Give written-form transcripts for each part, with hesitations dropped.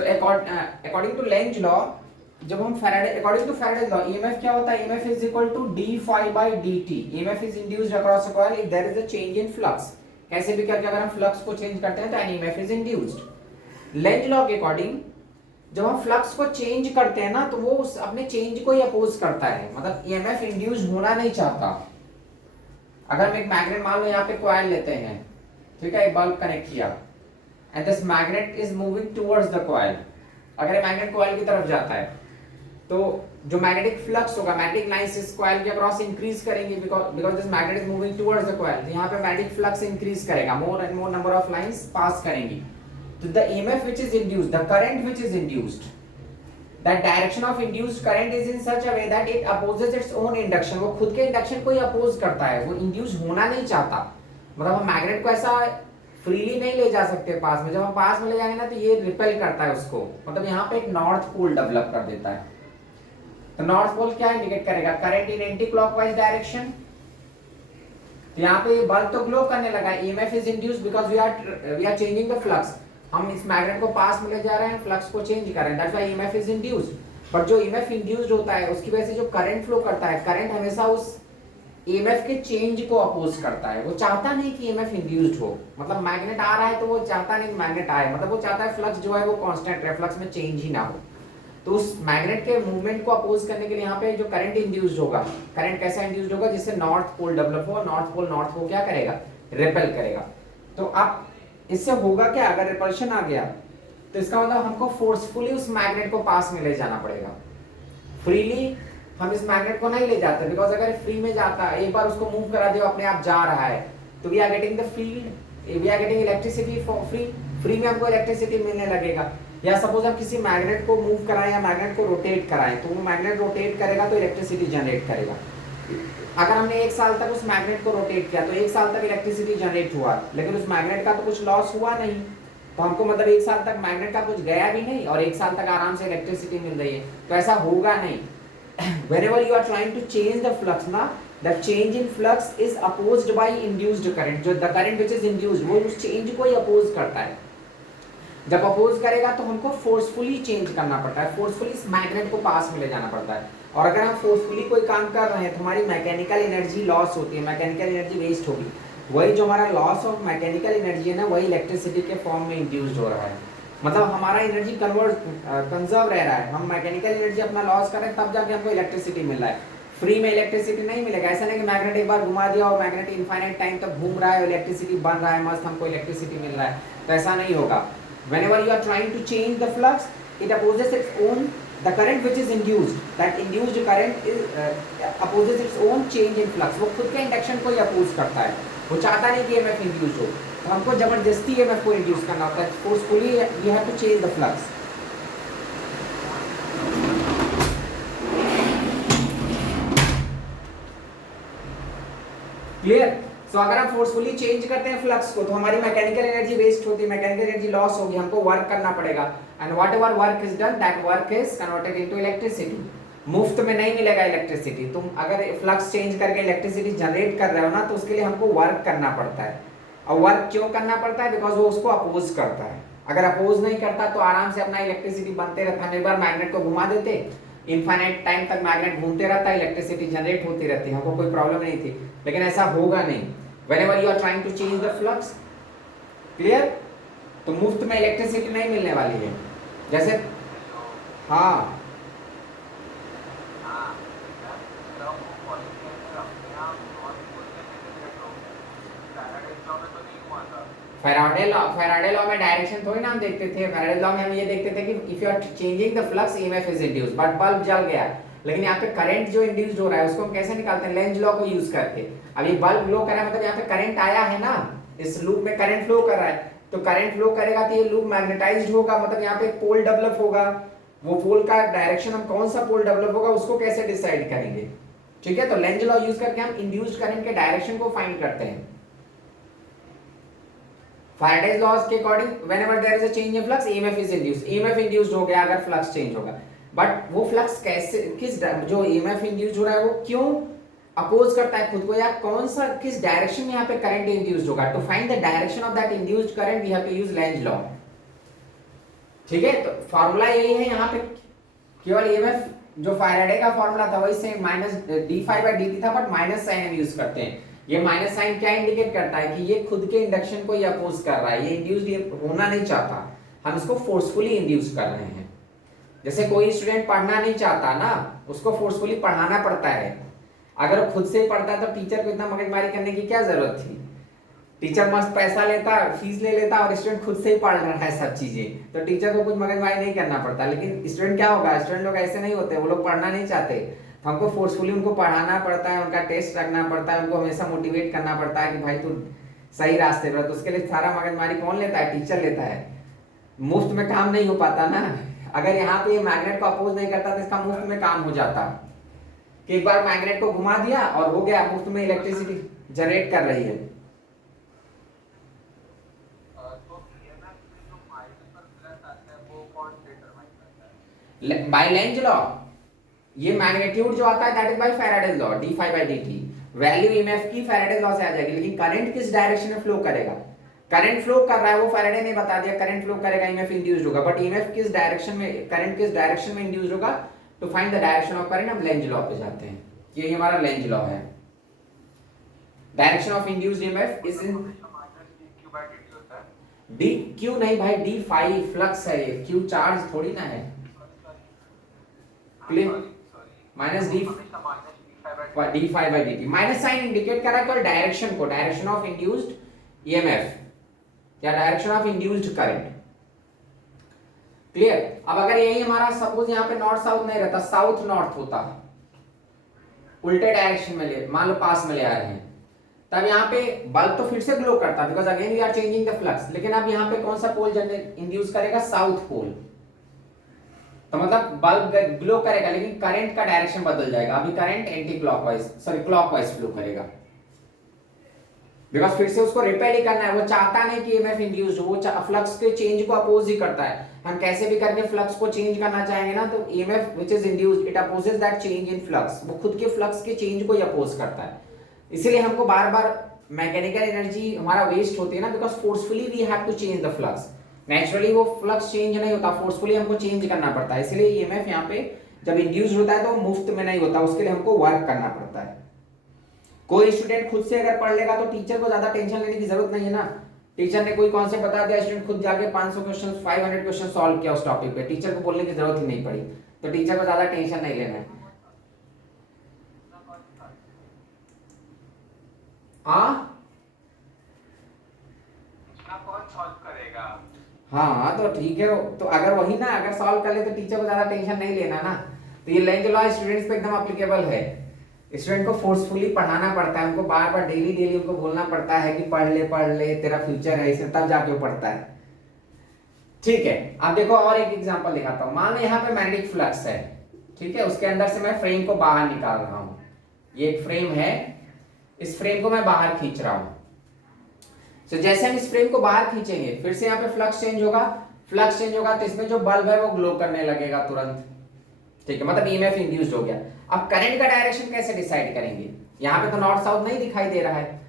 तो according to Lenz law, जब हम Faraday according to Faraday law EMF क्या होता है, EMF is equal to d phi by dt। EMF is induced across a coil if there is a change in flux. कैसे भी करके अगर हम फ्लक्स को चेंज करते हैं तो an EMF is induced. Lenz law के अकॉर्डिंग जब हम फ्लक्स को चेंज करते हैं ना तो वो उस अपने चेंज को ही अपोज करता है, मतलब ईएमएफ इंड्यूस होना नहीं चाहता। अगर हम एक मैग्नेट मान लो यहाँ पे कॉइल लेते हैं, ठीक है, एक बल्ब कनेक्ट किया and this magnet is moving towards the coil. अगर मैग्नेट कॉइल की तरफ जाता है तो जो मैग्नेटिक फ्लक्स होगा, मैग्नेटिक लाइंस इस कॉइल के अक्रॉस इंक्रीज करेंगे because this magnet is moving towards the coil. तो यहाँ पे मैग्नेटिक फ्लक्स इंक्रीज करेगा, more and more number of lines pass करेंगी। तो the EMF which is induced, the current which is induced, that direction of induced current is in such a way that it opposes its own induction। वो खुद के induction को ही oppose करता है, वो induce होना नहीं चाहता। मतलब हम मैग्नेट को ऐसा फ्रीली नहीं ले जा सकते पास में, जब हम पास में ले जाएंगे ना तो ये रिपेल करता है उसको, मतलब यहाँ पे एक नॉर्थ पोल डेवलप कर देता है। तो नॉर्थ पोल क्या इंडिकेट करेगा, current in anti clockwise direction. तो यहाँ पे बल्ब तो ग्लो करने लगा, EMF is induced because we are changing the flux। हम इस मैग्नेट को पास में ले जा रहे हैं, फ्लक्स को चेंज कर रहे हैं, that's why EMF is induced। But जो EMF इंड्यूस्ड होता है उसकी वजह से जो करंट फ्लो करता है, करंट हमेशा उस EMF के चेंज को अपोज करता है। वो चाहता नहीं कि EMF इंड्यूस्ड हो, मतलब मैग्नेट आ रहा है तो वो चाहता नहीं मैग्नेट आए, मतलब वो चाहता है फ्लक्स जो है वो कांस्टेंट रहे, फ्लक्स में चेंज ही ना हो। तो उस मैग्नेट के मूवमेंट को अपोज करने के लिए यहाँ पे जो करंट इंड्यूस्ड होगा, करंट कैसा इंड्यूस्ड होगा, जिससे नॉर्थ पोल डेवलप हो, नॉर्थ पोल नॉर्थ को क्या करेगा, रिपेल करेगा। तो अब इससे होगा क्या, अगर रिपल्शन आ गया तो इसका मतलब हमको फोर्सफुली उस मैग्नेट को पास में ले जाना पड़ेगा। फ्रीली हम इस मैग्नेट को नहीं ले जाते, बिकॉज अगर फ्री में जाता, एक बार उसको मूव करा दिया अपने आप जा रहा है, तो we are getting the field, we are getting electricity for free, free में हमको इलेक्ट्रिसिटी मिलने लगेगा। या सपोज हम किसी मैग्नेट को मूव कराएं या मैग्नेट को रोटेट कराएं, तो वो मैग्नेट रोटेट करेगा तो इलेक्ट्रिसिटी जनरेट करेगा। अगर हमने एक साल तक उस मैग्नेट को रोटेट किया तो एक साल तक इलेक्ट्रिसिटी जनरेट हुआ, लेकिन उस मैग्नेट का तो कुछ लॉस हुआ नहीं, तो हमको मतलब एक साल तक मैग्नेट का कुछ गया भी नहीं और एक साल तक आराम से इलेक्ट्रिसिटी मिल रही है। तो ऐसा होगा नहीं। whenever you are trying to change the flux ना, the change in flux is opposed by induced current। जो the current which is induced वो उस चेंज को ही अपोज करता है। जब अपोज करेगा तो हमको फोर्सफुली चेंज करना पड़ता है, फोर्सफुली इस मैग्नेट को पास में ले जाना पड़ता है। और अगर हम फोर्सफुली कोई काम कर रहे हैं तो हमारी मैकेनिकल एनर्जी लॉस होती है, मैकेनिकल एनर्जी वेस्ट होगी। वही जो हमारा लॉस ऑफ मैकेनिकल एनर्जी है ना, वही इलेक्ट्रिसिटी के फॉर्म में इंड्यूस्ड हो रहा है, मतलब हमारा एनर्जी कंजर्व रह रहा है। हम मैकेनिकल एनर्जी अपना लॉस कर रहे हैं तब जाके हमको इलेक्ट्रिसिटी मिल रहा है, फ्री में इलेक्ट्रिसिटी नहीं मिलेगा। ऐसा नहीं कि मैग्नेट एक बार घुमा दिया और मैग्नेट इनफाइनाइट टाइम तक घूम रहा है, इलेक्ट्रिसिटी बन रहा है, मस्त हमको इलेक्ट्रिसिटी मिल रहा है, तो ऐसा नहीं होगा। Whenever you are trying to change the flux, it opposes its own, the current which is induced, that induced current is opposes its own change in flux। वो खुद के इंडक्शन को ही अपोज करता है, वो चाहता नहीं कि EMF इंड्यूस हो, तो हमको जबरदस्ती EMF को इंड्यूस करना होता है, forcefully we have to change the flux। Clear? So अगर हम फोर्सफुली चेंज करते हैं फ्लक्स को तो हमारी मैकेनिकल एनर्जी वेस्ट होती है, मैकेनिकल एनर्जी लॉस होगी, हमको वर्क करना पड़ेगा। And what ever work is done, that work is converted into electricity. मुफ्त में नहीं मिलेगा इलेक्ट्रिसिटी। तुम अगर फ्लक्स चेंज करके इलेक्ट्रिसिटी जनरेट कर रहे हो ना, तो उसके लिए हमको वर्क करना पड़ता है। और वर्क क्यों करना पड़ता है, बिकॉज वो उसको अपोज करता है। अगर अपोज नहीं करता तो आराम से अपना इलेक्ट्रिसिटी बनते रहता। हम एक बार मैग्नेट को घुमा देते, इनफाइनाइट टाइम तक मैग्नेट घूमते रहता, इलेक्ट्रिसिटी जनरेट होती रहती, हमको कोई प्रॉब्लम नहीं थी। लेकिन ऐसा होगा नहीं whenever you are trying to change the flux। Clear? तो मुफ्त में इलेक्ट्रिसिटी नहीं मिलने वाली है। जैसे हाँ फैराडे लॉ में डायरेक्शन थोड़ी ना हम देखते थे। फैराडे लॉ में हम ये देखते थे कि if you are changing the flux EMF is induced, but bulb जल गया। लेकिन यहाँ पे करंट जो इंड्यूस्ड हो रहा है उसको हम कैसे निकालते हैं, लेंज लॉ को यूज करके। अब ये बल्ब ग्लो कर रहा है, मतलब यहाँ पे करंट आया है ना, इस लूप में करंट फ्लो कर रहा है, तो करंट फ्लो करेगा तो ये लूप मैग्नेटाइज्ड होगा, मतलब यहाँ पे एक पोल डेवलप होगा। वो पोल का डायरेक्शन, हम कौन सा पोल डेवलप होगा उसको कैसे डिसाइड करेंगे, ठीक है। तो लेंज लॉ यूज करके हम इंड्यूस्ड करंट के डायरेक्शन को फाइंड करते हैं। फैराडेज लॉज के according whenever there is a change in flux EMF is induced. EMF induced हो गया अगर फ्लक्स चेंज होगा, बट वो फ्लक्स कैसे, किस जो EMF इंड्यूस्ड हो रहा है वो क्यों अपोज करता है खुद को, या कौन सा किस डायरेक्शन में यहाँ पे करंट इंड्यूस्ड होगा। To find the direction of that induced current we have to use Lenz law, ठीक है, तो फॉर्मूला यही है यहाँ पे, केवल ईएमएफ जो फैराडे का फॉर्मूला था वही same minus d phi by d था, बट माइनस साइन हम यूज करते हैं। ये माइनस साइन क्या इंडिकेट करता है कि ये खुद के इंडक्शन को ये अपोज कर रहा है, ये इंड्यूस्ड होना नहीं चाहता, हम इसको फोर्सफुली इंड्यूस कर रहे हैं। जैसे कोई स्टूडेंट पढ़ना नहीं चाहता ना, उसको फोर्सफुली पढ़ाना पड़ता है। अगर वो खुद से ही पढ़ता है तो टीचर को इतना मगजमारी करने की क्या जरूरत थी। टीचर मस्त पैसा लेता, फीस ले लेता और स्टूडेंट खुद से ही पढ़ रहा है सब चीजें, तो टीचर को कुछ मगजमारी नहीं करना पड़ता। लेकिन स्टूडेंट क्या होगा, स्टूडेंट लोग ऐसे नहीं होते, वो लोग पढ़ना नहीं चाहते, तो हमको फोर्सफुली उनको पढ़ाना पड़ता है, उनका टेस्ट रखना पड़ता है, उनको हमेशा मोटिवेट करना पड़ता है कि भाई तू सही रास्ते पर। तो उसके लिए सारा मगजमारी कौन लेता है, टीचर लेता है। मुफ्त में काम नहीं हो पाता ना। अगर यहाँ पे मैग्नेट को अपोज नहीं करता तो इसका मुफ्त में काम हो जाता, कि एक बार मैग्नेट को घुमा दिया और हो गया, मुफ्त में इलेक्ट्रिसिटी जनरेट कर रही है। बाय लेंज लॉ, ये मैग्नीट्यूड जो आता है that is by Faraday's law, d phi by D t. Value EMF की फैराडेज लॉ से आ जाएगी, लेकिन करंट किस डायरेक्शन में फ्लो करेगा, करंट फ्लो कर रहा है वो फैराडे ने बता दिया, करंट फ्लो करेगा ईएमएफ इंड्यूस्ड होगा, बट ईएमएफ किस डायरेक्शन में, करंट किस डायरेक्शन में इंड्यूस्ड होगा, to find the direction of current हम लेंज लॉ पे जाते हैं। ये हमारा लेंज लॉ है, direction of induced EMF is in d q नहीं भाई, डी फाई फ्लक्स है, ये क्यू चार्ज थोड़ी ना है, minus d phi by d t. Minus sign indicate कर रहा है केवल डायरेक्शन को, डायरेक्शन ऑफ इंड्यूस्ड ईएमएफ या direction of induced current. Clear. अब अगर यही हमारा सपोज यहाँ पे नॉर्थ साउथ नहीं रहता, साउथ नॉर्थ होता, उल्टे डायरेक्शन में ले, मान लो पास में ले आ रहे हैं, तब यहाँ पे बल्ब तो फिर से ग्लो करता, because again we are changing the flux. लेकिन अब यहाँ पे कौन सा पोल जनरेट इंड्यूस करेगा, साउथ पोल, तो मतलब बल्ब ग्लो करेगा, लेकिन करंट का डायरेक्शन बदल जाएगा। अभी current anti clockwise, sorry clockwise flow करेगा, बिकॉज फिर से उसको रिपेल ही करना है, वो चाहता नहीं कि ईएमएफ इंड्यूस्ड हो, वो फ्लक्स के चेंज को अपोज ही करता है। हम कैसे भी करके फ्लक्स को चेंज करना चाहेंगे ना, तो EMF which is induced it opposes that change in flux, वो खुद के फ्लक्स के चेंज को ही अपोज करता है। इसीलिए हमको बार बार मैकेनिकल एनर्जी हमारा वेस्ट होती है ना, because forcefully we have to change the flux. Naturally वो फ्लक्स चेंज नहीं होता, फोर्सफुली हमको चेंज करना पड़ता है। इसलिए ईएमएफ यहाँ पे जब इंड्यूस्ड होता है तो मुफ्त में नहीं होता, उसके लिए हमको वर्क करना पड़ता है। कोई स्टूडेंट खुद से अगर पढ़ लेगा तो टीचर को ज्यादा टेंशन लेने की जरूरत नहीं है ना। टीचर ने कोई कॉन्सेप्ट बता दिया, स्टूडेंट खुद जाके 500 क्वेश्चन 500 क्वेश्चन सॉल्व किया उस टॉपिक पे, टीचर को बोलने की जरूरत ही नहीं पड़ी, तो टीचर को ज्यादा टेंशन नहीं लेना है। हाँ तो ठीक है, तो अगर वही ना अगर सॉल्व कर ले तो टीचर को ज्यादा टेंशन नहीं लेना ना। तो ये लेंज लॉ स्टूडेंट्स पे एकदम एप्लीकेबल है। स्टूडेंट को फोर्सफुली पढ़ाना पड़ता है, उनको बार बार डेली डेली उनको बोलना पड़ता है कि पढ़ ले तेरा फ्यूचर है इसे, तब जाके वो पढ़ता है। ठीक है, अब देखो और एक एग्जांपल दिखाता हूँ। मान लो यहाँ पे मैग्नेटिक फ्लक्स है, ठीक है, उसके अंदर से मैं फ्रेम को बाहर निकाल रहा हूँ। ये एक फ्रेम है, इस फ्रेम को मैं बाहर खींच रहा हूँ। तो जैसे हम इस फ्रेम को बाहर खींचेंगे फिर से यहाँ पे फ्लक्स चेंज होगा, फ्लक्स चेंज होगा तो इसमें जो बल्ब है वो ग्लो करने लगेगा तुरंत। ठीक है, मतलब ईएमएफ इंड्यूस्ड हो गया। अब करंट का डायरेक्शन कैसे डिसाइड करेंगे, यहाँ पे तो नॉर्थ साउथ नहीं दिखाई दे रहा है।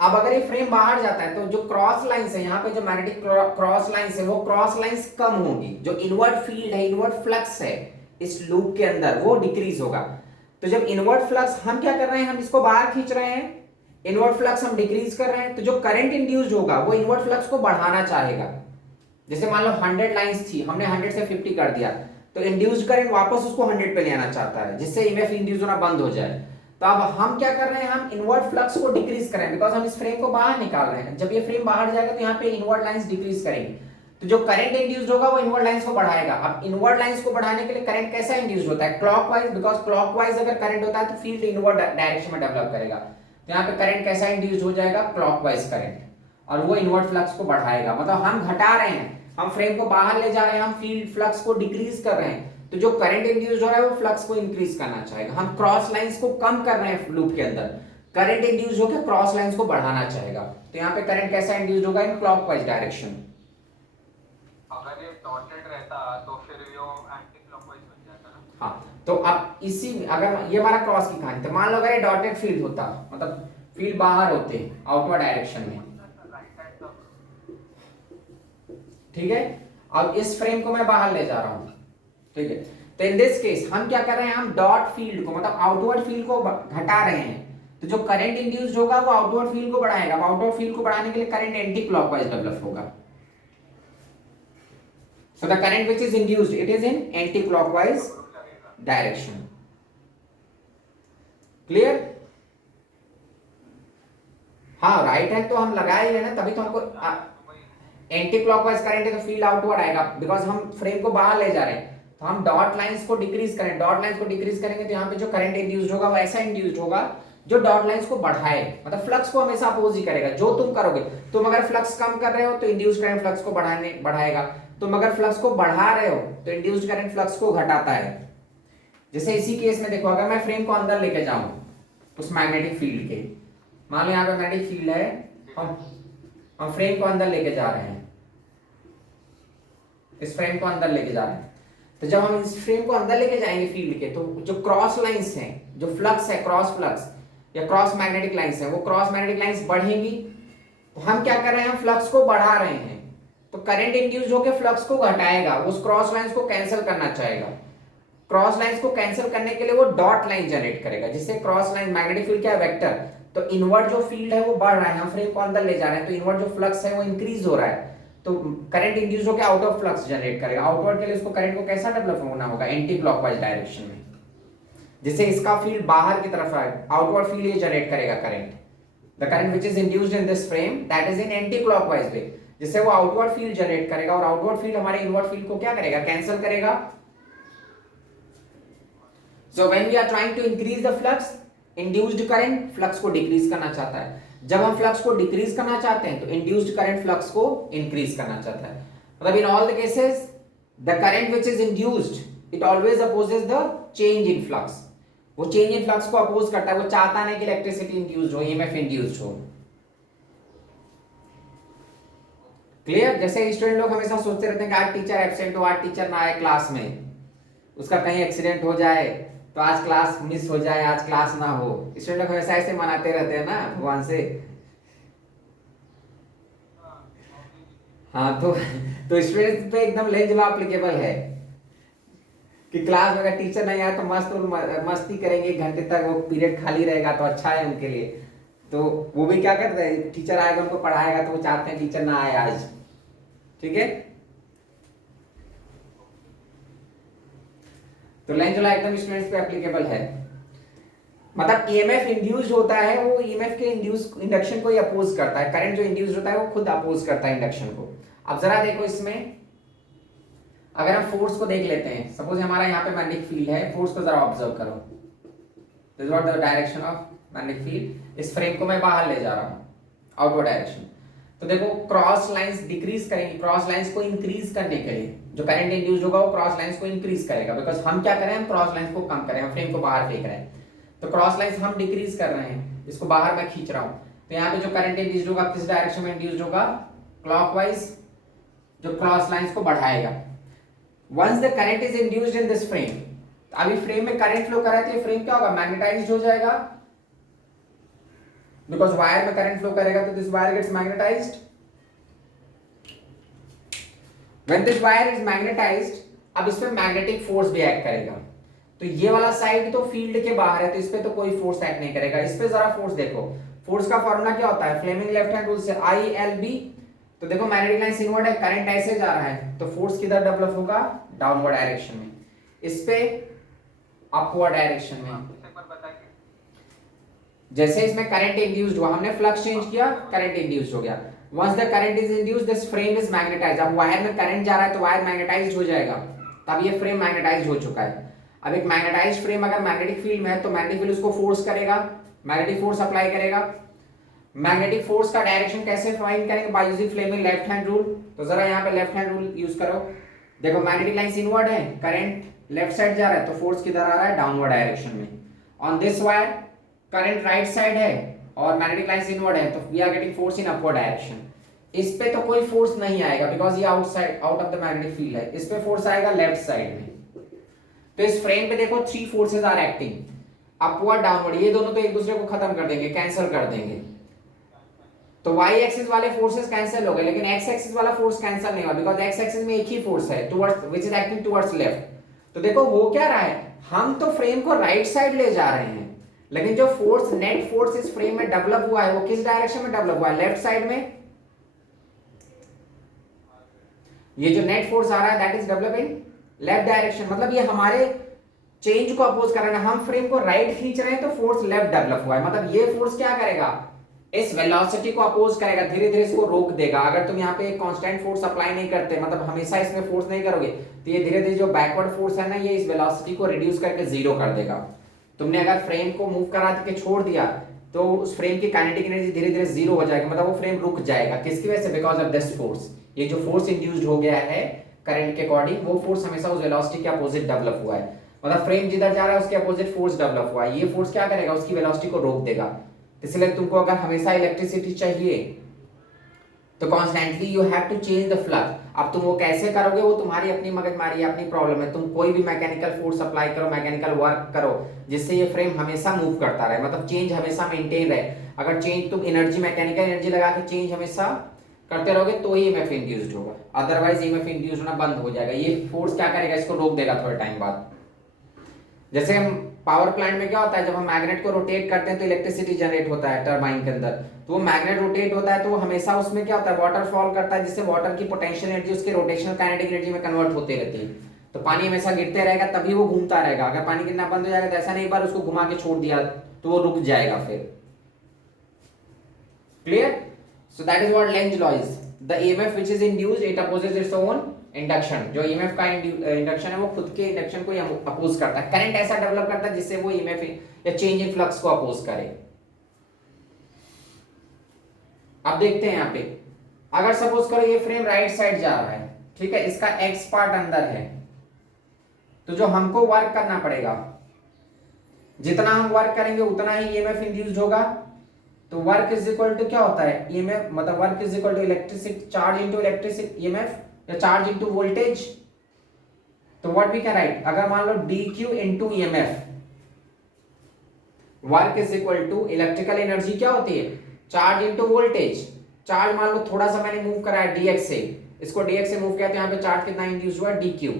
अब अगर ये फ्रेम बाहर जाता है तो जो क्रॉस लाइंस है यहाँ पे, जो मैग्नेटिक क्रॉस लाइंस है वो क्रॉस लाइंस कम होगी, जो इनवर्ड फील्ड है, इनवर्ड फ्लक्स है इस लूप के अंदर वो डिक्रीज होगा। तो जब इनवर्ड फ्लक्स हम क्या कर रहे हैं, हम इसको बाहर खींच रहे हैं, इनवर्ड फ्लक्स हम डिक्रीज कर रहे हैं, तो जो करंट इंड्यूस्ड होगा वो इनवर्ड फ्लक्स को बढ़ाना चाहेगा। जैसे मान लो 100 लाइंस थी, हमने 100 से 50 कर दिया, तो इंड्यूस्ड करंट वापस उसको 100 पे ले आना चाहता है, जिससे ईएमएफ इंड्यूस होना बंद हो जाए। तो अब हम क्या कर रहे हैं, हम इनवर्ड फ्लक्स को डिक्रीज कर रहे हैं, बिकॉज हम इस फ्रेम को बाहर निकाल रहे हैं। जब ये फ्रेम बाहर जाएगा तो यहाँ पे इनवर्ड लाइंस डिक्रीज करेंगे, तो जो करंट इंड्यूस्ड होगा वो इनवर्ड लाइंस को बढ़ाएगा। अब इनवर्ड लाइंस को बढ़ाने के लिए करंट कैसा इंड्यूस्ड होता है, क्लॉकवाइज, बिकॉज क्लॉकवाइज अगर करंट होता है तो फील्ड इनवर्ड डायरेक्शन में डेवलप करेगा। तो यहाँ पे करंट कैसा इंड्यूस हो जाएगा, क्लॉकवाइज करंट, और वो इनवर्ट फ्लक्स को बढ़ाएगा। मतलब हम घटा रहे हैं, हम फ्रेम को बाहर ले जा रहे हैं, हम फील्ड फ्लक्स को डिक्रीज कर रहे हैं, तो जो करंट इंड्यूस हो रहा है वो फ्लक्स को इंक्रीज करना चाहेगा। हम क्रॉस लाइंस को कम कर रहे हैं लूप के अंदर, करंट इंड्यूस होकर क्रॉस लाइंस को बढ़ाना चाहेगा। तो यहाँ पे करंट कैसा इंड्यूस होगा, इन क्लॉकवाइज डायरेक्शन। अगर ये डॉटेड रहता तो फिर वो एंटी क्लॉकवाइज बन जाता ना। हाँ, तो अब इसी अगर ये हमारा क्रॉस की कहानी, तो मान लो अगर ये डॉटेड फील्ड होता, मतलब फील्ड बाहर होते आउटवर्ड डायरेक्शन में, ठीक है। अब इस फ्रेम को मैं बाहर ले जा रहा हूं, ठीक है। तो इन दिस केस हम क्या कर रहे हैं, हम डॉट फील्ड को मतलब आउटवर्ड फील्ड को घटा रहे हैं। तो जो करंट इंड्यूस्ड होगा वो आउटवर्ड फील्ड को बढ़ाएगा। अब आउटवर्ड फील्ड को बढ़ाने के लिए करंट एंटी क्लॉकवाइज डेवलप होगा। So the current which is induced, it is in anti-clockwise direction. Clear? हाँ, राइट हैंड तो हम लगा ही लेना, तभी तो हमको एंटी क्लॉकवाइज करंट है तो फील्ड आउटवर्ड आएगा, बिकॉज हम फ्रेम को बाहर ले जा रहे हैं। तो हम डॉट लाइंस को डिक्रीज करें, डॉट लाइंस को डिक्रीज करेंगे तो यहाँ पे जो करंट इंड्यूस्ड होगा वो ऐसा इंड्यूस्ड होगा जो डॉट लाइंस को बढ़ाए, मतलब फ्लक्स को हमेशा अपोज ही करेगा। जो तुम करोगे, तुम अगर फ्लक्स कम कर रहे हो तो इंड्यूस्ड करंट फ्लक्स को बढ़ाएगा। तुम अगर फ्लक्स को बढ़ा रहे हो तो इंड्यूस्ड करंट फ्लक्स को घटाता है। जैसे इसी केस में देखो, अगर मैं फ्रेम को अंदर लेके जाऊं उस मैग्नेटिक फील्ड के, मान लो यहाँ पे मैग्नेटिक फील्ड है, हम फ्रेम को अंदर लेके जा रहे हैं, इस फ्रेम को अंदर लेके जा रहे हैं। तो जब हम इस फ्रेम को अंदर लेके जाएंगे फील्ड के, तो जो क्रॉस लाइंस हैं, जो फ्लक्स है, क्रॉस फ्लक्स या क्रॉस मैग्नेटिक लाइंस है, वो क्रॉस मैग्नेटिक लाइंस बढ़ेंगी। तो हम क्या कर रहे हैं, हम फ्लक्स को बढ़ा रहे हैं, तो करंट इंड्यूस होकर फ्लक्स को घटाएगा, उस क्रॉस लाइंस को कैंसिल करना चाहेगा। क्रॉस लाइंस को कैंसिल करने के लिए वो डॉट लाइन जनरेट करेगा, जिससे क्रॉस लाइन, मैग्नेटिक फील्ड क्या है, वेक्टर, तो इनवर्ट जो फील्ड है वो बढ़ रहा है, हम फ्रेम को अंदर ले जा रहे हैं, तो इनवर्ट जो फ्लक्स है वो इंक्रीज हो रहा है, तो करंट इंड्यूस होकर आउट ऑफ फ्लक्स जनरेट करेगा। आउटवर्ड के लिए उसको करंट को कैसा डेवलप होना होगा, एंटी क्लॉकवाइज डायरेक्शन में, जिससे इसका फील्ड बाहर की तरफ आए, आउटवर्ड फील्ड ये जनरेट करेगा current. The current which is induced in this frame that is in anti clockwise way, जिससे वो आउटवर्ड फील्ड जनरेट करेगा, और आउटवर्ड फील्ड हमारे इनवर्ट फील्ड को क्या करेगा, कैंसिल करेगा। So when we are trying to increase the flux, induced current flux को डिक्रीज करना चाहता है। जब हम फ्लक्स को डिक्रीज करना चाहते हैं तो इंड्यूस्ड करंट फ्लक्स को इंक्रीज करना चाहता है। मतलब in all the cases the current which is induced it always opposes the change in flux, वो चेंज इन फ्लक्स को अपोज करता है, वो चाहता नहीं कि इलेक्ट्रिसिटी इंड्यूस्ड हो, ईएमएफ इंड्यूस्ड हो। क्लियर? जैसे स्टूडेंट लोग हमेशा सोचते रहते हैं कि आज टीचर एब्सेंट हो, आज टीचर ना आए क्लास में, उसका कहीं एक्सीडेंट हो जाए तो आज क्लास मिस हो जाए, आज क्लास ना हो। स्टूडेंट लोग हमेशा ऐसे मनाते रहते हैं ना भगवान से। हाँ, तो स्टूडेंट्स पे एकदम लेंज लॉ एप्लीकेबल है कि क्लास में अगर टीचर नहीं आया तो मस्ती करेंगे, 1 घंटे तक वो पीरियड खाली रहेगा तो अच्छा है उनके लिए। तो वो भी क्या करते हैं, टीचर आएगा उनको पढ़ाएगा तो वो चाहते हैं टीचर ना आए आज, ठीक है। तो लेंज लॉ एकदम स्टूडेंट्स पे एप्लीकेबल है। मतलब ईएमएफ इंड्यूस्ड होता है, वो ईएमएफ के इंडक्शन को ही अपोज करता है, करंट जो इंड्यूस्ड होता है वो खुद अपोज करता है इंडक्शन को। अब जरा देखो इसमें, अगर हम फोर्स को देख लेते हैं, सपोज हमारा यहाँ पे मैग्नेटिक फील्ड है, फोर्स को जरा ऑब्जर्व करो, this is what the direction of magnetic field. इस फ्रेम को मैं बाहर ले जा रहा हूँ, आउटवर्ड डायरेक्शन। तो देखो क्रॉस लाइंस डिक्रीज करेंगे, क्रॉस लाइंस को इंक्रीज करने के लिए जो करंट इंड्यूस होगा वो क्रॉस लाइंस को इंक्रीज करेगा, बिकॉज हम क्या करें, हम क्रॉस लाइंस को कम करें, हम फ्रेम को बाहर फेंक रहे हैं, तो क्रॉस लाइंस हम डिक्रीज कर रहे हैं, इसको बाहर मैं खींच रहा हूँ। तो यहाँ पे जो करंट इंड्यूस्ड होगा किस डायरेक्शन में इंड्यूस्ड होगा, क्लॉकवाइज, जो क्रॉस लाइंस को बढ़ाएगा। Once the current is induced in this frame, अभी फ्रेम में करंट फ्लो कर रहा है तो ये फ्रेम क्या होगा, मैग्नेटाइज्ड हो जाएगा, बिकॉज वायर में करंट फ्लो करेगा तो this wire gets magnetized. When this wire is magnetized, अब इस पे मैग्नेटिक फोर्स भी एक्ट करेगा। तो ये वाला साइड तो फील्ड के बाहर है तो इस पे तो कोई फोर्स एक्ट नहीं करेगा। इस पे जरा फोर्स देखो, फोर्स का फॉर्मूला क्या होता है, फ्लेमिंग लेफ्ट हैंड रूल से ILB। तो देखो मैग्नेटिक लाइन इनवर्ड है, करंट ऐसे जा रहा है, तो फोर्स किधर डेवलप होगा, डाउनवर्ड डायरेक्शन में, इस पे अपवर्ड डायरेक्शन में। जैसे इसमें करंट इंड्यूस्ड हुआ, हमने फ्लक्स चेंज किया, करंट इंड्यूस्ड हो गया। Once the current is induced, this frame is magnetized। अब वायर में करंट जा रहा है तो वायर मैग्नेटाइज्ड हो जाएगा, तब ये फ्रेम मैग्नेटाइज्ड हो चुका है। अब एक मैग्नेटाइज्ड फ्रेम अगर मैग्नेटिक फील्ड में है तो मैग्नेटिक फील्ड उसको फोर्स करेगा, मैग्नेटिक फोर्स अप्लाई करेगा। मैग्नेटिक फोर्स का डायरेक्शन कैसे फाइंड करेंगे, by using Fleming left hand rule. तो जरा यहाँ पे लेफ्ट हैंड रूल यूज करो। देखो मैग्नेटिक लाइन इनवर्ड है, करंट लेफ्ट साइड जा रहा है तो फोर्स किधर आ रहा है, डाउनवर्ड डायरेक्शन में। On this wire current right side है और मैग्नेटिक लाइन इनवर्ड है तो we are getting force in upward direction. इस पे तो कोई फोर्स नहीं आएगा बिकॉज ये outside, out of the magnetic field है। इस पे फोर्स आएगा लेफ्ट साइड में। तो इस फ्रेम पे देखो 3 forces are acting, upward downward, ये दोनों तो एक दूसरे को खत्म कर देंगे, कैंसिल कर देंगे। तो y एक्सिस वाले फोर्सेस कैंसिल हो गए, लेकिन x एक्सिस वाला फोर्स कैंसिल नहीं हुआ, बिकॉज x एक्सिस में एक ही फोर्स है towards which is acting towards left. तो देखो हो क्या रहा है, हम तो फ्रेम को राइट साइड ले जा रहे हैं, लेकिन जो फोर्स नेट फोर्स इस फ्रेम में डेवलप हुआ है वो किस डायरेक्शन में डेवलप हुआ है, लेफ्ट साइड में। ये जो नेट फोर्स आ रहा है that is developing left direction, मतलब ये हमारे चेंज को अपोज कर रहा है। हम फ्रेम को राइट खींच रहे हैं तो फोर्स लेफ्ट डेवलप हुआ है, मतलब ये फोर्स क्या करेगा, इस वेलोसिटी को अपोज करेगा, धीरे धीरे इसको रोक देगा। अगर तुम यहाँ पे एक कांस्टेंट फोर्स अप्लाई नहीं करते, मतलब हमेशा इसमें फोर्स नहीं करोगे, तो ये धीरे धीरे जो बैकवर्ड फोर्स है ना, ये इस वेलोसिटी को रिड्यूस करके जीरो कर देगा। तुमने अगर फ्रेम को मूव करा के छोड़ दिया तो उस फ्रेम की काइनेटिक एनर्जी धीरे धीरे जीरो हो जाएगी, मतलब वो फ्रेम रुक जाएगा। किसकी वजह से, बिकॉज ऑफ दिस फोर्स। ये जो फोर्स इंड्यूस्ड हो गया है करंट के अकॉर्डिंग, वो फोर्स हमेशा उस वेलोसिटी के अपोजिट डेवलप हुआ है, मतलब फ्रेम जिधर जा रहा है उसके अपोजिट फोर्स डेवलप हुआ है। ये फोर्स क्या करेगा, उसकी वेलोसिटी को रोक देगा। इसलिए तुमको अगर हमेशा इलेक्ट्रिसिटी चाहिए तो constantly you have to change the flux. अब तुम वो कैसे करोगे, वो तुम्हारी अपनी मगजमारी है, अपनी प्रॉब्लम है। तुम कोई भी मैकेनिकल फोर्स अप्लाई करो, मैकेनिकल वर्क करो, जिससे ये फ्रेम हमेशा मूव करता रहे, मतलब चेंज हमेशा मेंटेन रहे। अगर चेंज तुम एनर्जी, मैकेनिकल एनर्जी लगा के चेंज हमेशा करते रहोगे तो ही ईएमएफ इंड्यूस्ड होगा, अदरवाइज ईएमएफ इंड्यूस्ड होना बंद हो जाएगा। ये फोर्स क्या करेगा, इसको रोक देगा थोड़े टाइम बाद। जैसे हम पावर प्लांट में क्या होता है, जब हम मैग्नेट को रोटेट करते हैं तो इलेक्ट्रिसिटी जनरेट होता है टरबाइन के अंदर, तो वो मैग्नेट रोटेट होता है तो वो हमेशा उसमें क्या होता है, वाटर फॉल करता है, जिससे वाटर की पोटेंशियल एनर्जी उसके रोटेशनल काइनेटिक एनर्जी में कन्वर्ट होते रहती है। तो पानी हमेशा गिरते रहेगा तभी वो घूमता रहेगा। अगर पानी गिरना बंद हो जाएगा तो ऐसा नहीं, एक बार उसको घुमा के छोड़ दिया तो वो रुक जाएगा फिर। Clear? So that is what Lenz law is. The EMF which is induced it opposes its own induction. जो ईएमएफ का इंडक्शन है वो खुद के इंडक्शन को अपोज करता है। करंट ऐसा डेवलप करता है जिससे वो ईएमएफ या चेंज इन फ्लक्स को अपोज करे। अब देखते हैं यहाँ पे, अगर सपोज करो ये फ्रेम राइट साइड जा रहा है, ठीक है, इसका एक्स पार्ट अंदर है, तो जो हमको वर्क करना पड़ेगा, जितना हम वर्क करेंगे उतना ही ईएमएफ इंड्यूस्ड होगा। तो वर्क इज इक्वल टू क्या होता है, ईएमएफ, मतलब work is equal to electricity charge into electricity EMF या चार्ज इनटू वोल्टेज। तो व्हाट वी कैन राइट, अगर मान लो dq into EMF, work is equal to electrical energy क्या होती है, चार्ज इनटू वोल्टेज। चार्ज मान लो थोड़ा सा मैंने मूव करा है dx से, इसको dx से मूव किया तो यहाँ पे चार्ज कितना इंड्यूस हुआ, dq,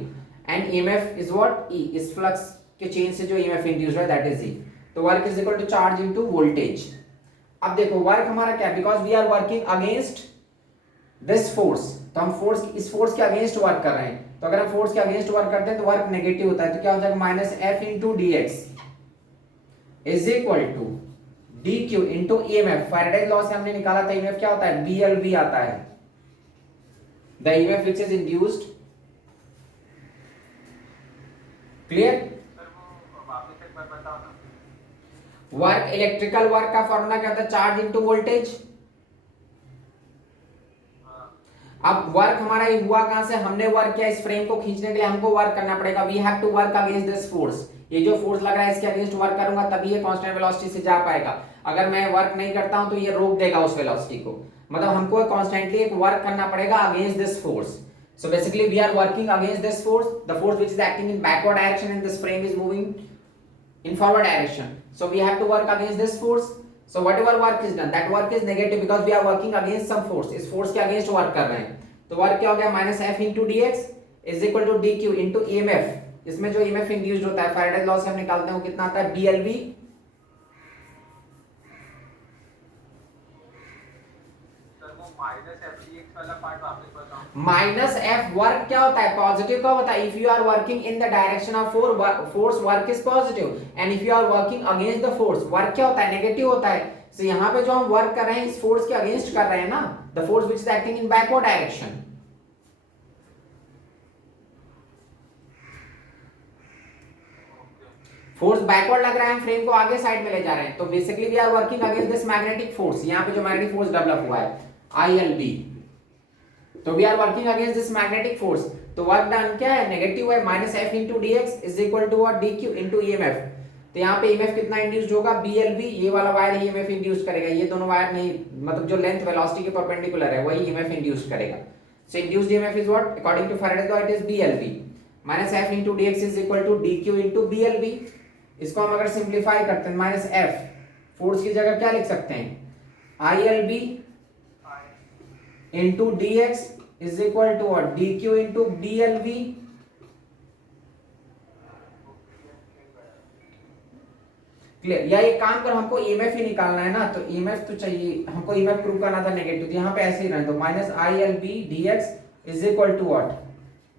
and EMF is what, e, इस फ्लक्स के चेंज से जो ईएमएफ इंड्यूस हुआ दैट इज e। तो work is equal to charge into voltage. अब देखो वर्क हमारा क्या, because we are working against this force, तो हम फोर्स, इस फोर्स के अगेंस्ट वर्क कर रहे हैं। तो अगर हम फोर्स के अगेंस्ट वर्क करते हैं तो वर्क नेगेटिव होता है, तो क्या हो जाएगा, minus F into D x is equal to D Q into EMF. Faraday's law से हमने निकाला था ईएमएफ क्या होता है, बीएलवी आता है, the EMF which is induced. Clear? Sir वो वापस एक बार बताओ ना। वर्क, इलेक्ट्रिकल वर्क का फॉर्मूला क्या होता है, चार्ज इनटू वोल्टेज। अब वर्क हमारा ये हुआ कहां से, हमने वर्क किया, इस फ्रेम को खींचने के लिए हमको वर्क करना पड़ेगा। We have to work against this force. ये जो फोर्स लग रहा है इसके अगेंस्ट वर्क करूंगा तभी ये कांस्टेंट वेलोसिटी से जा पाएगा। अगर मैं वर्क नहीं करता हूं तो ये रोक देगा उस वेलोसिटी को, मतलब हमको कॉन्स्टेंटली एक वर्क करना पड़ेगा against this force. So basically we are working against this force, the force which is acting in backward direction and this frame is moving in forward direction. So we have to work against this force. So whatever work is done, that work is negative because we are working against some force. इस force के against work कर रहे हैं, तो work क्या हो गया, minus f into dx is equal to dq into EMF। इसमें जो EMF induced होता है फैराडे लॉ से हम निकालते हैं वो कितना आता है, BLV। सर वो माइनस एफ डी एक्स वाला पार्ट वापस बताओ। माइनस एफ वर्क क्या होता है, पॉजिटिव का होता है। If you are working in the direction of force work is positive, and if you are working against the force work क्या होता है, नेगेटिव होता है। सो यहाँ पे जो हम वर्क कर रहे हैं इस फोर्स के अगेंस्ट कर रहे हैं ना, the force which is acting in backward direction. Force backward लग रहा है, हम फ्रेम को आगे साइड में ले जा रहे हैं, तो basically we are working against this magnetic force. यहाँ पे जो मैग्नेटिक फोर्स डेवलप हुआ है ILB, तो we are working against this magnetic force. तो वर्क डन क्या है, नेगेटिव है, minus F into D x is equal to what, D Q into EMF. तो यहाँ पे ईएमएफ कितना इंड्यूस्ड होगा, BLV। ये वाला वायर ईएमएफ इंड्यूस करेगा, ये दोनों वायर नहीं, मतलब जो लेंथ वेलोसिटी के परपेंडिकुलर है वही ईएमएफ इंड्यूस करेगा। So induced EMF is what, according to Faraday's law it is BLV minus F into D x is equal to D Q into BLV। इसको हम अगर सिंप्लीफाई करते हैं, माइनस एफ फोर्स की जगह क्या लिख सकते हैं, ILB into D x is equal to और D Q into D L V. Clear? या एक काम करो, हमको ईएमएफ ही निकालना है ना, तो ईएमएफ तो चाहिए हमको, ईएमएफ प्रूव करना था नेगेटिव, यहाँ पे ऐसे ही रहने दो, minus I L B D x is equal to what,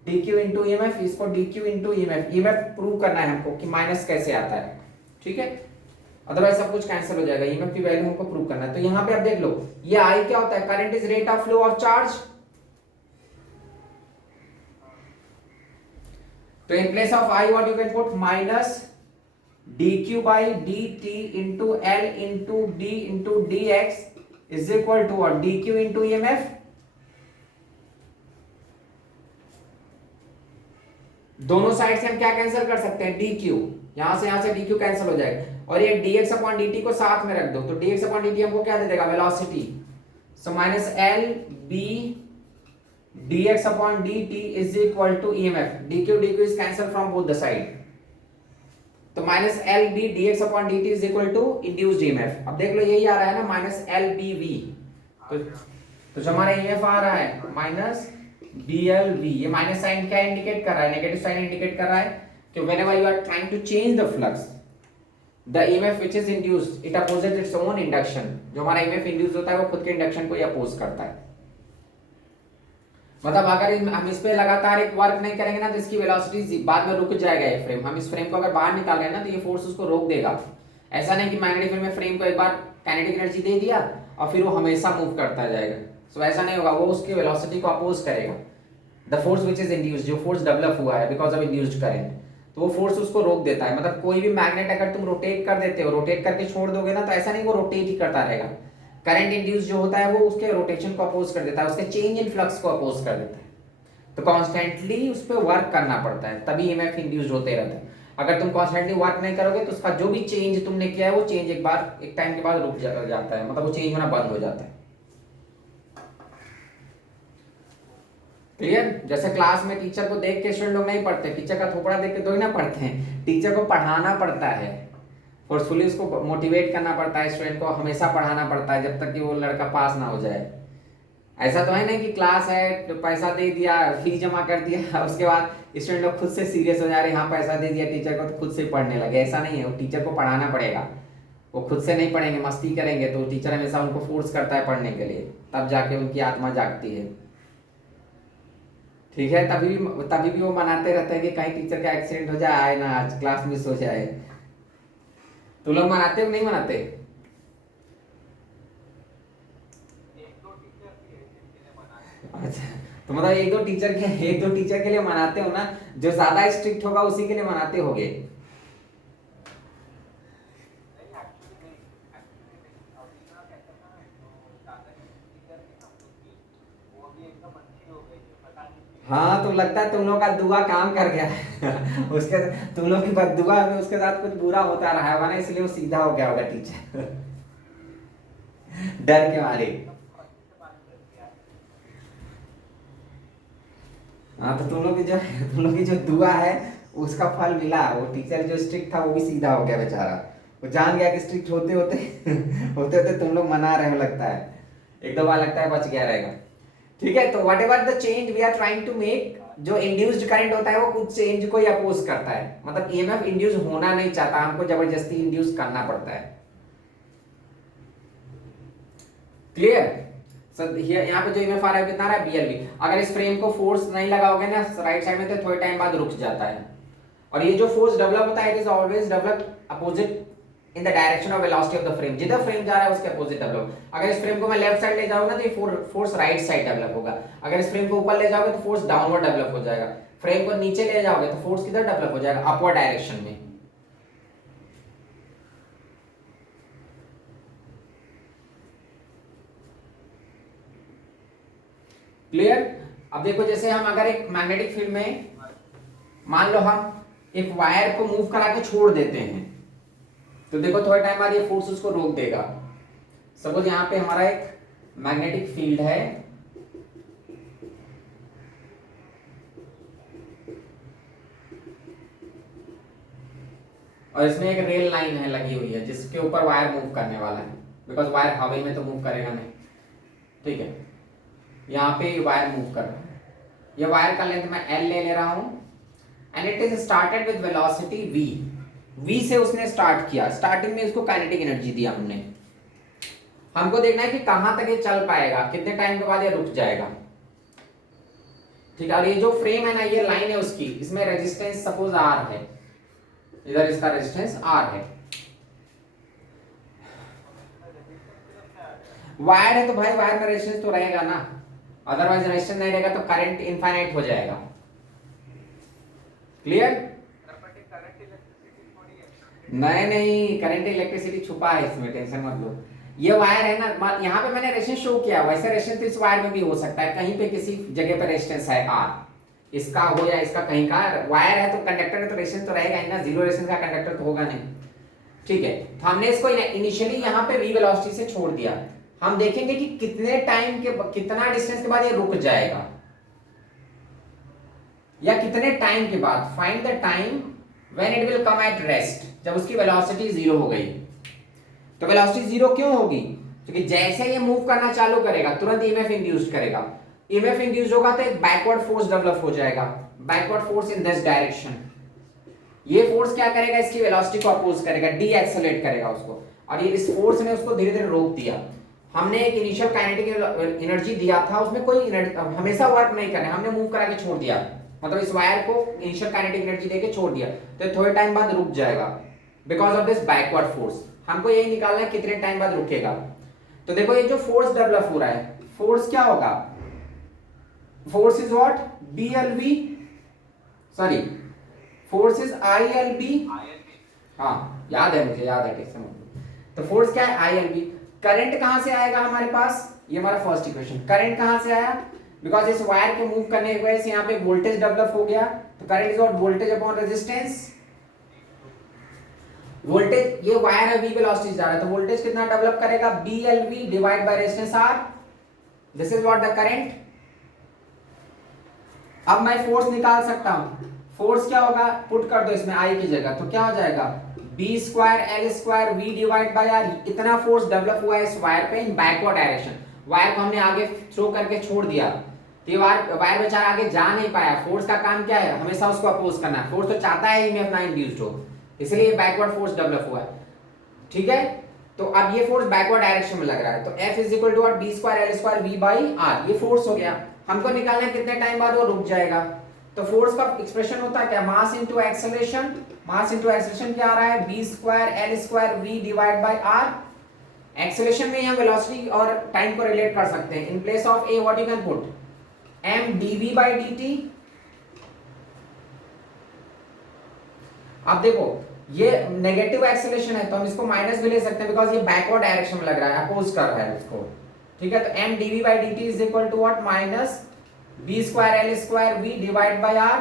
D Q into EMF, इसको D Q into EMF, EMF prove करना है हमको कि माइनस कैसे आता है, ठीक है, अदरवाइज सब कुछ कैंसिल हो जाएगा, ईएमएफ की वैल्यू हमको प्रूव करना है। तो यहाँ पे आप देख लो, ये आई क्या होता है, current is rate of flow of charge, तो in place of I what you can put minus dq by dt into L into d into dx is equal to what, dq into EMF। दोनों side से हम क्या cancel कर सकते हैं, dq, यहां से dq कैंसिल हो जाएगा, और ये dx अपॉन dt को साथ में रख दो, तो dx अपॉन dt हमको क्या दे देगा, velocity, so minus L b dx upon dt is equal to EMF, dq dq is cancel from both the side, तो minus L B D X upon D T is equal to induced EMF. अब देख लो यही आ रहा है ना, minus L B we, तो जो हमारा ईएमएफ आ रहा है माइनस बी एल वी, ये माइनस साइन क्या इंडिकेट कर रहा है, नेगेटिव साइन इंडिकेट कर रहा है कि whenever you are trying to change the flux, the EMF which is induced it opposes its own induction, जो हमारा ईएमएफ इंड्यूस होता है वो खुद के इंडक्शन को ही अपोज करता है। मतलब अगर हम इस पे लगातार एक वर्क नहीं करेंगे ना, तो इसकी वेलोसिटी बाद में रुक जाएगा ये फ्रेम, हम इस फ्रेम को अगर बाहर निकाल रहे हैं ना, तो ये फोर्स उसको रोक देगा। ऐसा नहीं कि मैग्नेटिक फील्ड में फ्रेम को एक बार काइनेटिक एनर्जी दे दिया और फिर वो हमेशा मूव करता जाएगा, सो ऐसा नहीं होगा, वो उसकी वेलोसिटी को अपोज करेगा, the force which is induced, जो फोर्स डेवलप हुआ है बिकॉज ऑफ इंड्यूस्ड करंट, तो वो फोर्स उसको रोक देता है। मतलब कोई भी मैग्नेट अगर तुम रोटेट कर देते हो, रोटेट करके छोड़ दोगे ना, तो ऐसा नहीं वो रोटेट ही करता रहेगा, करंट इंड्यूस जो होता है वो उसके रोटेशन को अपोज कर देता है, उसके चेंज इन फ्लक्स को अपोज कर देता है, तो कॉन्स्टेंटली उस पर वर्क करना पड़ता है, तभी ईएमएफ इंड्यूस्ड होते रहता है। अगर तुम कॉन्स्टेंटली वर्क नहीं करोगे तो उसका जो भी चेंज तुमने किया है वो चेंज एक टाइम के बाद रुक जाता है, मतलब वो चेंज होना बंद हो जाता है। क्लियर? जैसे क्लास में टीचर को देख के स्टूडेंट लोग नहीं पढ़ते, टीचर का थोपड़ा देख के थोड़ी ना पढ़ते हैं, टीचर को पढ़ाना पड़ता है, फोर्सफुली उसको मोटिवेट करना पड़ता है, स्टूडेंट को हमेशा पढ़ाना पड़ता है जब तक कि वो लड़का पास ना हो जाए। ऐसा तो है नहीं कि क्लास है तो पैसा दे दिया, फीस जमा कर दिया, उसके बाद स्टूडेंट लोग खुद से सीरियस हो जा रहे हैं, हाँ पैसा दे दिया टीचर को तो खुद से पढ़ने लगे, ऐसा नहीं है, वो टीचर को पढ़ाना पड़ेगा, वो खुद से नहीं पढ़ेंगे, मस्ती करेंगे, तो टीचर हमेशा उनको फोर्स करता है पढ़ने के लिए, तब जाके उनकी आत्मा जागती है, ठीक है। तभी भी वो मनाते रहते हैं कि कहीं टीचर का एक्सीडेंट हो जाए, आए ना आज क्लास मिस हो जाए। तुम लोग मनाते हो नहीं मनाते? अच्छा, तो मतलब एक दो टीचर के लिए मनाते हो ना, जो ज्यादा स्ट्रिक्ट होगा उसी के लिए मनाते होगे। हाँ, तो लगता है तुम लोग का दुआ काम कर गया है उसके तुम लोग की बददुआ में उसके साथ कुछ बुरा होता रहा होगा ना, इसलिए वो सीधा हो गया होगा टीचर डर के मारे। हाँ, तो तुम लोग की जो दुआ है उसका फल मिला, वो टीचर जो स्ट्रिक्ट था वो भी सीधा हो गया बेचारा, वो जान गया कि स्ट्रिक्ट होते होते होते होते तुम लोग मना रहे हो, लगता है एक दो बार लगता है बच गया रहेगा, ठीक है। तो whatever the change we are trying to make, जो इंड्यूस्ड करंट होता है वो कुछ चेंज को ही अपोज करता है, मतलब ईएमएफ इंड्यूस होना नहीं चाहता, हमको जबरदस्ती इंड्यूस करना पड़ता है। क्लियर? सर यहाँ पे जो ईएमएफ आ रहा है कितना आ रहा है, बीएलवी। अगर इस फ्रेम को फोर्स नहीं लगाओगे ना राइट साइड में, तो थोड़े टाइम बाद रुक जाता है, और ये जो फोर्स डेवलप होता है it is always develop opposite in the direction of velocity of the frame, जिधर फ्रेम जा रहा है उसके अपोजिट डेवलप। अगर इस फ्रेम को मैं लेफ्ट साइड ले जाऊंगा ना तो ये फोर्स राइट साइड डेवलप होगा, अगर इस फ्रेम को ऊपर ले जाओगे तो फोर्स डाउनवर्ड डेवलप हो जाएगा, फ्रेम को नीचे ले जाओगे तो फोर्स किधर डेवलप हो जाएगा, अपवर्ड डायरेक्शन में। क्लियर? अब देखो जैसे हम अगर एक मैग्नेटिक फील्ड में मान लो हम एक वायर को मूव करा के छोड़ देते हैं, तो देखो थोड़े टाइम बाद ये फोर्स उसको रोक देगा। सपोज यहाँ पे हमारा एक मैग्नेटिक फील्ड है, और इसमें एक रेल लाइन है लगी हुई है जिसके ऊपर वायर मूव करने वाला है, बिकॉज वायर हवा में तो मूव करेगा नहीं, ठीक है। यहाँ पे वायर मूव कर रहा है, ये वायर का लेंथ मैं L ले रहा हूँ and it is started with velocity v। v से उसने स्टार्ट किया, स्टार्टिंग में इसको काइनेटिक एनर्जी दिया हमने। हमको देखना है कि कहां तक ये चल पाएगा, कितने टाइम के बाद ये रुक जाएगा। ठीक है, और ये जो फ्रेम है ना, ये लाइन है उसकी, इसमें रेजिस्टेंस सपोज R है, इधर इसका रेजिस्टेंस R है। वायर है तो भाई वायर में रेजिस्टेंस तो रहेगा ना, अदरवाइज रेजिस्टेंस नहीं रहेगा तो करंट इनफाइनाइट हो जाएगा। क्लियर? नहीं नहीं, करंट इलेक्ट्रिसिटी छुपा है इसमें, टेंशन मत लो। ये वायर है ना, यहाँ पे मैंने रेजिस्टेंस शो किया, वैसे रेजिस्टेंस तो इस वायर में भी हो सकता है, कहीं पे किसी जगह पे रेजिस्टेंस है R, इसका हो या इसका कहीं का। वायर है तो कंडक्टर में तो रेजिस्टेंस तो रहेगा ही ना, जीरो रेजिस्टेंस का कंडक्टर तो होगा नहीं। ठीक है, तो हमने इसको इनिशियली यहाँ पे v वेलोसिटी से छोड़ दिया। हम देखेंगे कि कितने टाइम के, कितना डिस्टेंस के बाद ये रुक जाएगा, या कितने टाइम के बाद। Find the time when it will come at rest, जब उसकी वेलोसिटी जीरो हो गई। तो वेलोसिटी जीरो क्यों होगी? क्योंकि जैसे ये मूव करना चालू करेगा तुरंत ईएमएफ इंड्यूस्ड करेगा। ईएमएफ इंड्यूस्ड होगा तो एक बैकवर्ड फोर्स डेवलप हो जाएगा, backward force in this direction. ये फोर्स क्या करेगा, इसकी वेलोसिटी को अपोज करेगा, डी एक्सेलरेट करेगा उसको, और ये इस फोर्स ने उसको धीरे धीरे रोक दिया। हमने एक इनिशियल काइनेटिक एनर्जी दिया था, उसमें कोई हमेशा वर्क नहीं करना, हमने मूव करा के छोड़ दिया, मतलब इस वायर को इनिशियल काइनेटिक एनर्जी देके छोड़ दिया, तो थोड़े टाइम बाद रुक जाएगा because of this backward force. हमको यही निकालना है कितने टाइम बाद रुकेगा। तो देखो ये जो फोर्स डेवलप हो रहा है, फोर्स क्या होगा, force is what, BLV, sorry force is ILB। हाँ याद है मुझे, याद है, टेंशन मत लो। तो फोर्स क्या है, ILB। करंट कहां से आएगा हमारे पास, ये हमारा फर्स्ट इक्वेशन। करंट कहां से आया, बिकॉज इस वायर के मूव करने की वजह से यहाँ पे वोल्टेज डेवलप हो गया, तो current is what, voltage upon resistance. Voltage, ये वायर है v वेलोसिटी जा रहा है, तो वोल्टेज कितना डेवलप करेगा, BLV divide by resistance R। This is what the current. अब मैं फोर्स निकाल सकता हूं, फोर्स क्या होगा, पुट कर दो इसमें I की जगह, तो क्या हो जाएगा, B square L square V divide by R। इतना फोर्स डेवलप हुआ है इस वायर पे इन बैकवर्ड डायरेक्शन। वायर को हमने आगे थ्रो करके छोड़ दिया, तो ये वायर बेचारा आगे जा नहीं पाया। फोर्स का काम क्या है, हमेशा उसको अपोज करना है। फोर्स तो चाहता है ईएमएफ ना इंड्यूस्ड हो, इसलिए बैकवर्ड फोर्स डेवलप हुआ है। ठीक है, तो अब ये फोर्स बैकवर्ड डायरेक्शन में लग रहा है, तो F is equal to what, B square L square V by R। ये फोर्स हो गया। हमको निकालना है कितने टाइम बाद वो रुक जाएगा। तो फोर्स का एक्सप्रेशन होता है क्या, mass into acceleration. Mass into acceleration क्या आ रहा है, B square L square V divide by R। Acceleration में हम वेलोसिटी और टाइम को रिलेट कर सकते हैं। इन place of A what you can put, m dv by dt। अब देखो ये नेगेटिव एक्सेलरेशन है तो हम इसको माइनस भी ले सकते हैं, बिकॉज ये बैकवर्ड डायरेक्शन में लग रहा है, अपोज कर रहा है उसको। ठीक है, तो m dv by dt is equal to what, minus b square L square V divide by R।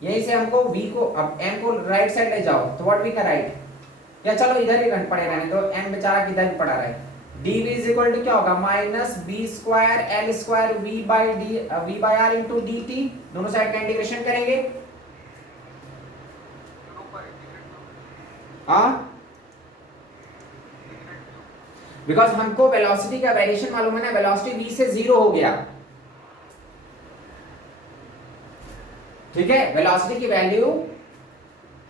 यहीं से हमको v को, अब m को राइट साइड ले जाओ तो व्हाट वी का राइट, या चलो इधर ही पड़े रहने तो m बेचारा किधर ही पड़ा रहे। dv इज इक्वल टू क्या होगा, minus b square L square V by R into dt। दोनों साइड का इंटीग्रेशन करेंगे। हाँ, बिकॉज हमको वेलोसिटी का वेरिएशन मालूम है ना, वेलोसिटी v से जीरो हो गया। ठीक है, वेलोसिटी की वैल्यू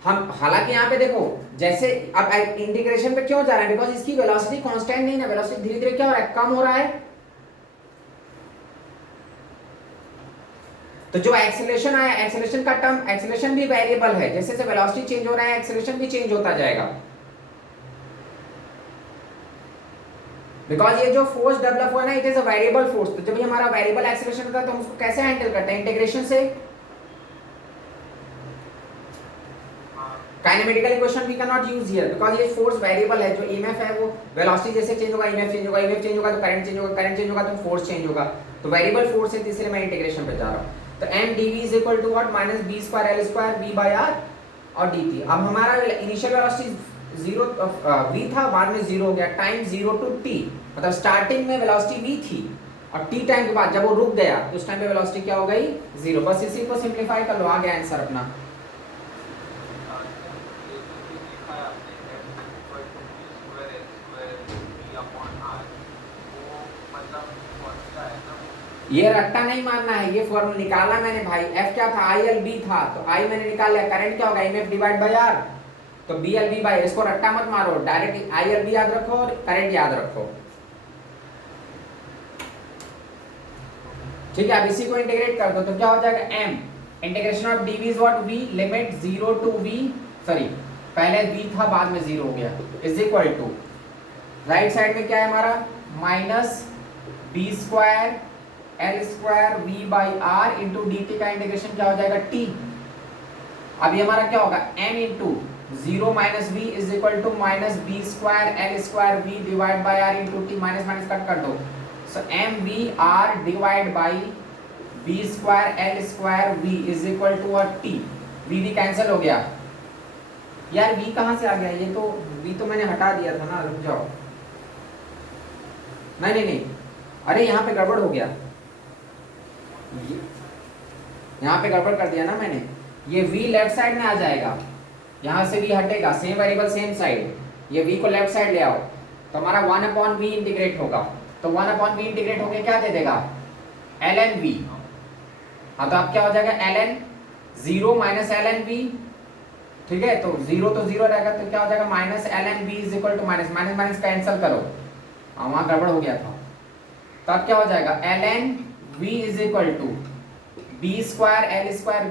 हम, हालांकि यहाँ पे देखो जैसे अब इंटीग्रेशन पे क्यों जा रहा है, बिकॉज इसकी वेलोसिटी कांस्टेंट नहीं ना, वेलोसिटी धीरे धीरे क्या हो रहा है, कम हो रहा है। तो जो एक्सेलरेशन आया, एक्सेलरेशन का टर्म, एक्सेलरेशन भी वेरिएबल है, जैसे जैसे वेलोसिटी चेंज हो रहा है एक्सेलरेशन भी चेंज होता जाएगा। बिकॉज ये जो फोर्स डेवलप हुआ ना, it is a variable force. तो जब हमारा वेरिएबल एक्सेलरेशन होता है तो हम उसको कैसे हैंडल करते हैं, इंटीग्रेशन से। Kinematical equation we can not use here, because ये फोर्स वेरिएबल है। जो ईएमएफ है वो वेलोसिटी जैसे चेंज होगा, ईएमएफ चेंज होगा, ईएमएफ चेंज होगा तो करंट चेंज होगा, करंट चेंज होगा तो फोर्स चेंज होगा। तो वेरिएबल फोर्स है, इसलिए मैं इंटीग्रेशन पे जा रहा हूं। तो m dv is equal to what, minus b square L square V by R और dt। अब हमारा इनिशियल वेलोसिटी जीरो v था, बाद में जीरो हो गया, टाइम 0 टू t, मतलब स्टार्टिंग में वेलोसिटी v थी और t टाइम के बाद जब वो रुक गया तो उस टाइम पे वेलोसिटी क्या हो गई, जीरो। बस इसी को सिंपलीफाई कर लो, आ गया आंसर अपना। ये रट्टा नहीं मानना है, ये फॉर्मूला निकाला मैंने भाई। एफ क्या था, आई एल बी था, तो आई मैंने निकाल लिया। करंट क्या होगा, M F divide by R, तो बी एल बी बाई, इसको रट्टा मत मारो, डायरेक्ट आई एल बी याद रखो और करंट याद रखो। ठीक है, अब इसी को इंटीग्रेट कर दो तो क्या हो जाएगा, M integration of d V is what, V limit 0 to V, sorry पहले वी था बाद में 0 हो गया, is equal to right side में क्या है हमारा, minus B square L square V by R into d t का इंटीग्रेशन क्या हो जाएगा, टी। अब ये हमारा क्या होगा, M into 0 minus V is equal to minus B square L square V divide by R into T, minus minus cut कर दो, so M V R divide by B square L square V is equal to और T. V cancel हो गया यार, we कहाँ से आ गया, ये तो वी तो मैंने हटा दिया था ना, रुक जाओ, नहीं नहीं नहीं, अरे यहाँ पे गड़बड़ हो गया, यहाँ पे गड़बड़ कर दिया ना मैंने, ये v लेफ्ट साइड में आ जाएगा, यहाँ से v हटेगा, सेम वेरिएबल सेम साइड, ये v को लेफ्ट साइड ले आओ तो हमारा 1/v इंटीग्रेट होगा, तो 1/v इंटीग्रेट होके क्या दे देगा, ln v। हाँ तो अब क्या हो जाएगा, ln 0 माइनस ln v, ठीक है, तो 0 तो 0 रहेगा, तो क्या हो जाएगा minus ln v is equal to minus minus minus cancel करो, हाँ वहाँ गड़बड़ हो गया था, तो अब क्या हो जाएगा, ln v is equal to B square L square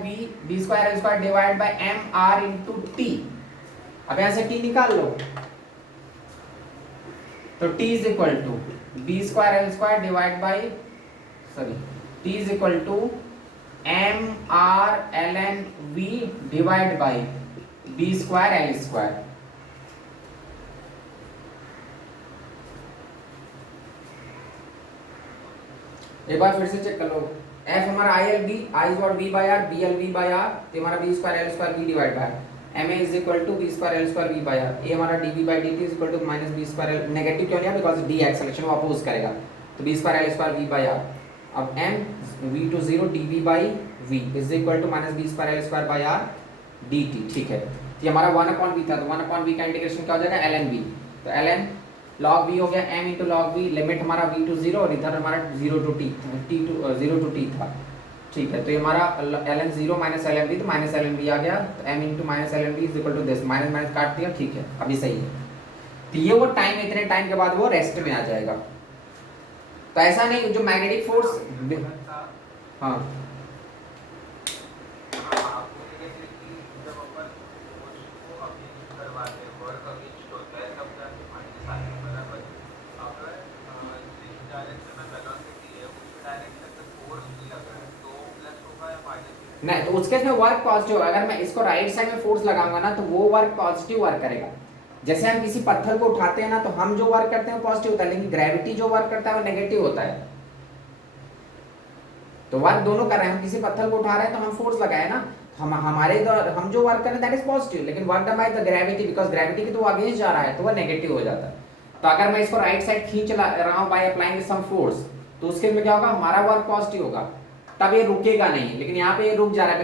B square L square divide by M R into T. अब यहां से टी निकाल लो, तो T is equal to B square L square divide by, sorry T is equal to M R L N V divide by B square L square. एक बार फिर से चेक कर लो, एफ हमारा I L B, I is what we by R, B L V by R, तो हमारा B square L square V divide by M A is equal to B square L square V by R, A हमारा D B by D T is equal to minus B square L, negative क्यों लिया, because the acceleration वो oppose करेगा, तो B square L square V by R, अब M V to 0 D V by V is equal to minus B square L square by R d t. ठीक है, तो हमारा 1/v था, तो 1/v का इंटीग्रेशन क्या हो जाएगा, एल एन वी, तो एल एन log v हो गया m into log v, limit हमारा v टू 0 और इधर हमारा 0 to t, t to 0 to t था। ठीक है, तो ये हमारा ln 0 माइनस ln v, तो माइनस ln v आ गया, तो m into minus ln v is equal to this, minus minus काट दिया, ठीक है अभी सही है। तो ये वो टाइम, इतने टाइम के बाद वो रेस्ट में आ जाएगा। तो ऐसा नहीं, जो मैग्नेटिक फोर्स, हाँ नहीं, तो उसके में वर्क पॉजिटिव, अगर मैं इसको राइट साइड में फोर्स लगाऊंगा ना तो वो वर्क पॉजिटिव वर्क करेगा। जैसे हम किसी पत्थर को उठाते हैं ना, तो हम जो वर्क करते हैं वो पॉजिटिव होता है, लेकिन ग्रेविटी जो वर्क करता है वो नेगेटिव होता है। तो वर्क दोनों कर रहे हैं, हम किसी पत्थर को उठा रहे हैं तो हम फोर्स लगाए ना, हम जो वर्क कर रहे हैं दैट इज पॉजिटिव, लेकिन work done by the gravity, because gravity की तो अगेंस्ट जा रहा है तो वो नेगेटिव हो जाता है। तो अगर मैं इसको राइट साइड खींच रहा हूं बाय अप्लाइंग सम फोर्स, तो उसके में क्या होगा, हमारा वर्क पॉजिटिव होगा, तब ये रुकेगा नहीं, लेकिन यहाँ पे ये रुक जा रहा है